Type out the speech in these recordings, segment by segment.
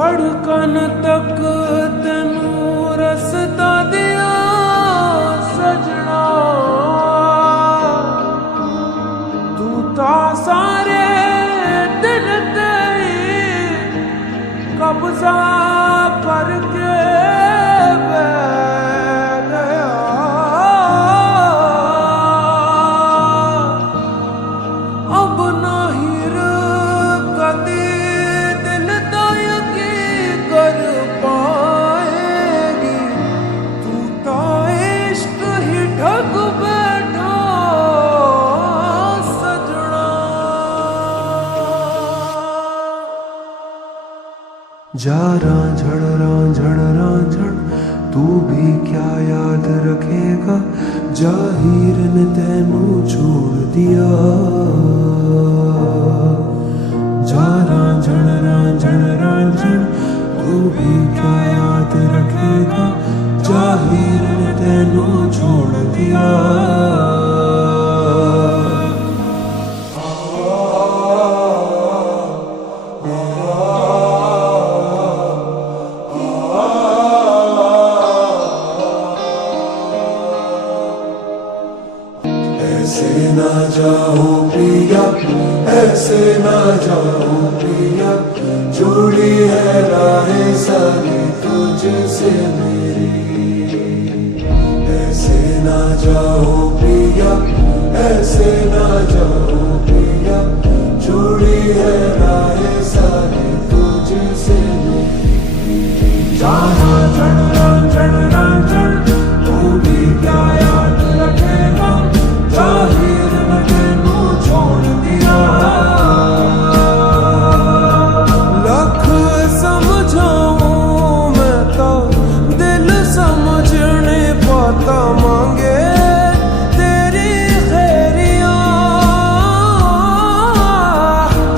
धड़कन तक तेनू रसता दिया सजना, तू ता सारे दिल ते कब्जा करके बैठ गया। अब नहीं कदी दिल तो यकीन कर पाएगी, तू तो इश्क ही ठग बैठा सजना। जा रांझण तू भी क्या याद रखेगा, जाहिर ने तेनू छोड़ दिया। जा रांझण तू भी क्या याद रखेगा, जाहिर ने तेनू छोड़ दिया। ऐसे ना जाओ पिया, ऐसे ना जाओ पिया, जोड़ी है राहें सारी तुझसे मेरी। ऐसे ना जाओ पिया, ऐसे ना जाओ पिया, जोड़ी है राहें सारी तुझसे मेरी। जाना रांझण तू भी क्या याद रखेगा, जाहिर ने तेनू छोड़ दिया। लख समझाऊं मैं तो दिल समझ नहीं पाता, मांगे तेरी खैरिया।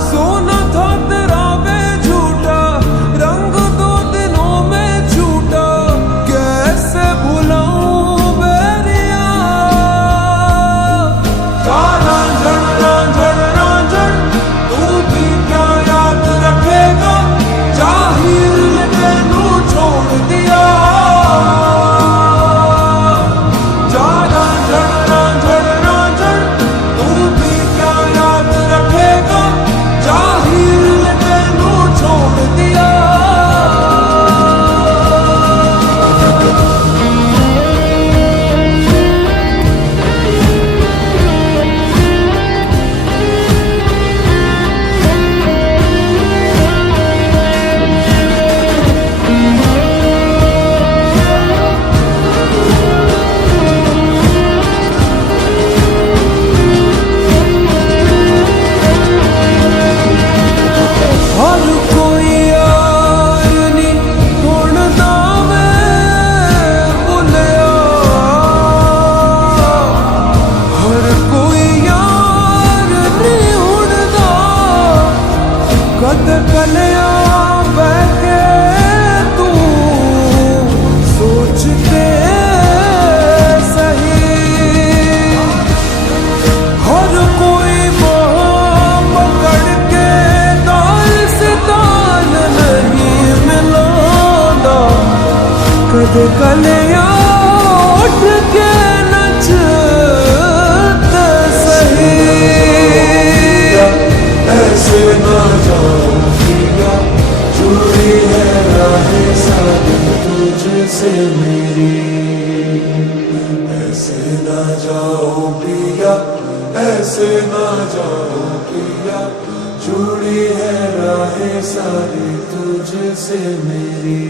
सोना था तेरा बेझूठा, रंग दो दिनों में छूटा, कैसे भुलाऊं बेरिया। रांझण तू भी क्या याद रखेगा, जाहिर ने तेनू छोड़ दिया। जा रांझण तू भी क्या याद रखेगा, जाहिर ने तेनू छोड़ दिया। हर कोई यार नी ढूंढदा मैं भुलिया, हर कोई यार नी ढूंढदा, कद कलिया बैठे तू सोचते सही। हर कोई पकड़ के नहीं मिलाना, कद कलिया उठ के नचते सही। ऐसे ना जाओ पिया, जुड़ी है राहें सारी तुझसे मेरी। ऐसे ना जाओ पिया, ऐसे ना जाओ पिया, जुड़ी है राहें सारी तुझसे मेरी।